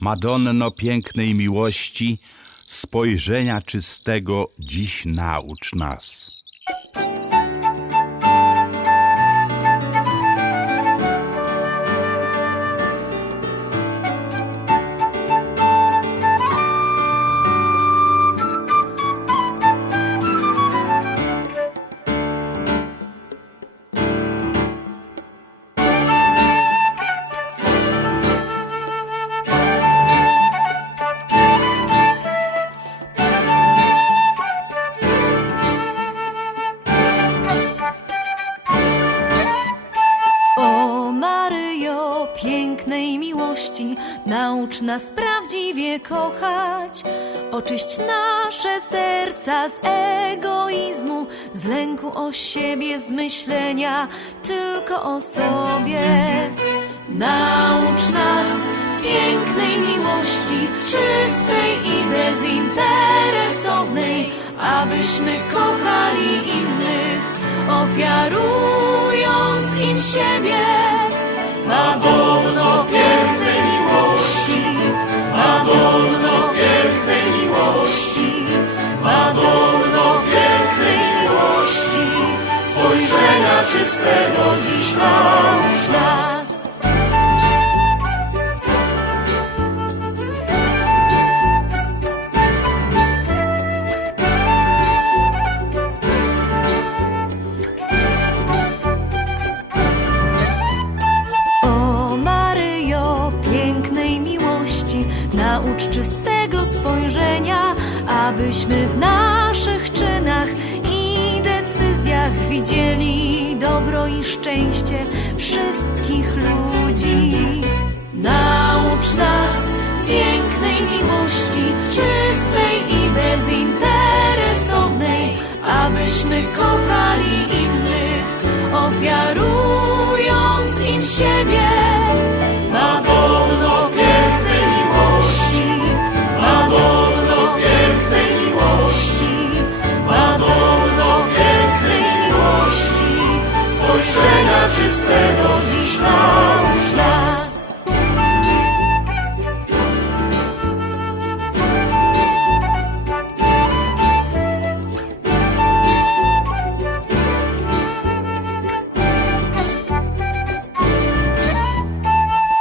Madonno pięknej miłości, spojrzenia czystego dziś naucz nas. Pięknej miłości, naucz nas prawdziwie kochać. Oczyść nasze serca z egoizmu, z lęku o siebie, z myślenia tylko o sobie. Naucz nas pięknej miłości, czystej i bezinteresownej, abyśmy kochali innych ofiarując im siebie. Madonno pięknej miłości, Madonno pięknej miłości, Madonno pięknej miłości, spojrzenia czystego dziś naucz nas. Naucz czystego spojrzenia, abyśmy w naszych czynach i decyzjach widzieli dobro i szczęście wszystkich ludzi. Naucz nas pięknej miłości, czystej i bezinteresownej, abyśmy kochali innych, ofiarując im siebie. Czystego dziś naucz nas.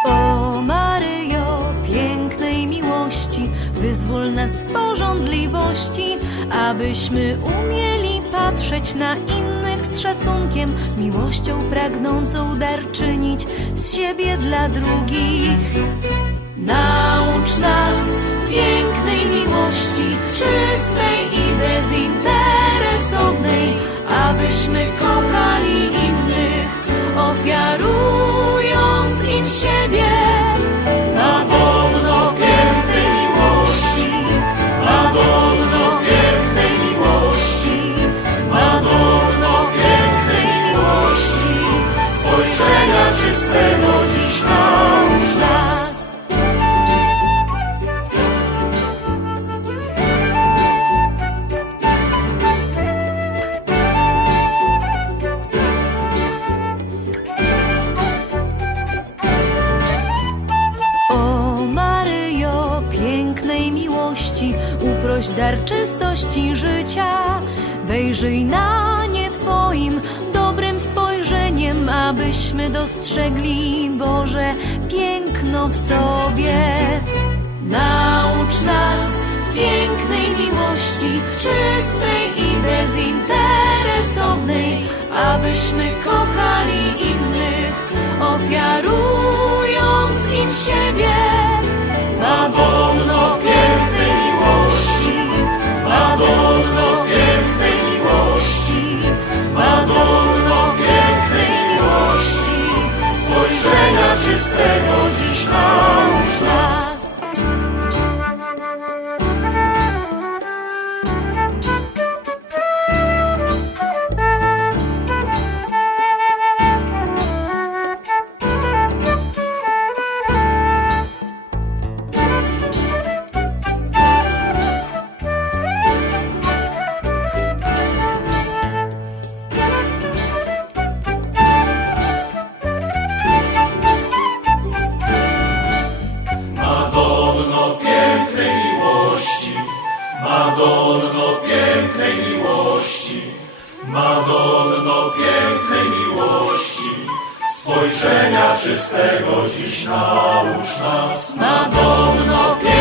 O Maryjo, pięknej miłości, wyzwól nas z porządliwości, abyśmy umieli patrzeć na innych z szacunkiem, miłością pragnącą dar czynić z siebie dla drugich. Naucz nas pięknej miłości, czystej i bezinteresownej, abyśmy kochali uproś dar czystości życia. Wejrzyj na nie Twoim dobrym spojrzeniem, abyśmy dostrzegli Boże piękno w sobie. Naucz nas pięknej miłości, czystej i bezinteresownej, abyśmy kochali innych, ofiarując im siebie. Madonno Madonno pięknej miłości, spojrzenia czystego dziś naucz nas. Madonno pięknej